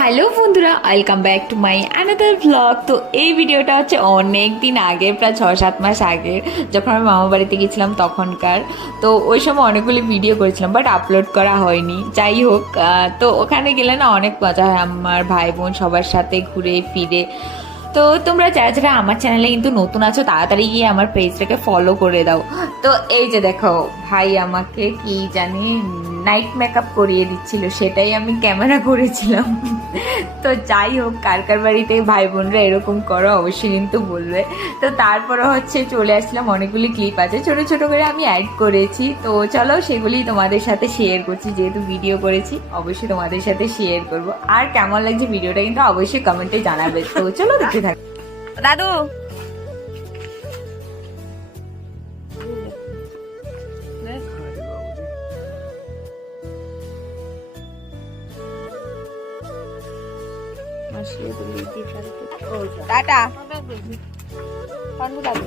Hello বন্ধুরা, welcome back to my another blog. তো এই ভিডিওটা হচ্ছে অনেক দিন আগে, প্রায় 6-7 মাস আগে, যখন আমি মামা বাড়িতে গেছিলাম তখনকার। তো ওই সময় অনেকগুলি ভিডিও করেছিলাম, বাট আপলোড করা হয়নি। যাই হোক, তো ওখানে গেলে না অনেক মজা হয় আমার ভাই বোন সবার সাথে ঘুরে ফিরে। তো তোমরা যারা যারা আমার চ্যানেলে কিন্তু নতুন আছো, তাড়াতাড়ি গিয়ে আমার পেজটাকে ফলো করে দাও। তো এই যে দেখো, ভাই আমাকে কি জানি নাইট মেকআপ করিয়ে দিচ্ছিল, সেটাই আমি ক্যামেরা করেছিলাম। তো যাই হোক, কার কার বাড়িতে ভাই বোনরা এরকম করো অবশ্যই কিন্তু বলবে। তো তারপরে হচ্ছে চলে আসলাম, অনেকগুলি ক্লিপ আছে ছোট ছোট করে আমি অ্যাড করেছি। তো চলো সেগুলি তোমাদের সাথে শেয়ার করছি, যেহেতু ভিডিও করেছি অবশ্যই তোমাদের সাথে শেয়ার করব। আর কেমন লাগছে ভিডিওটা কিন্তু অবশ্যই কমেন্টে জানাবে। তো চলো দেখতে থাকি। দাদু টাটা দাদু।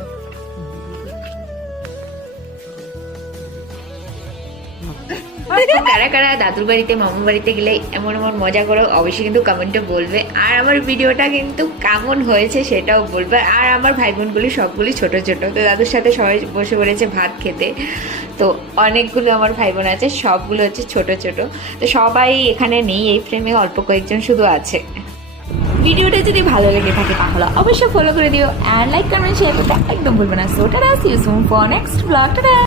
কারা কারা দাদুর বাড়িতে মামুর বাড়িতে গেলে এমন এমন মজা করো অবশ্যই কিন্তু কমেন্টে বলবে। আর আমার ভিডিওটা কিন্তু কেমন হয়েছে সেটাও বলবে। আর আমার ভাই বোনগুলি সবগুলি ছোট ছোট, তো দাদুর সাথে সবাই বসে পড়েছে ভাত খেতে। তো অনেকগুলো আমার ভাই বোন আছে, সবগুলো হচ্ছে ছোট ছোট। তো সবাই এখানে নেই, এই ফ্রেমে অল্প কয়েকজন শুধু আছে। ভিডিওটা যদি ভালো লেগে থাকে তাহলে অবশ্যই ফলো করে দিও, আর লাইক কমেন্ট শেয়ার করতে একদম ভুলবে না। So tata, see you soon for next blog. Tata.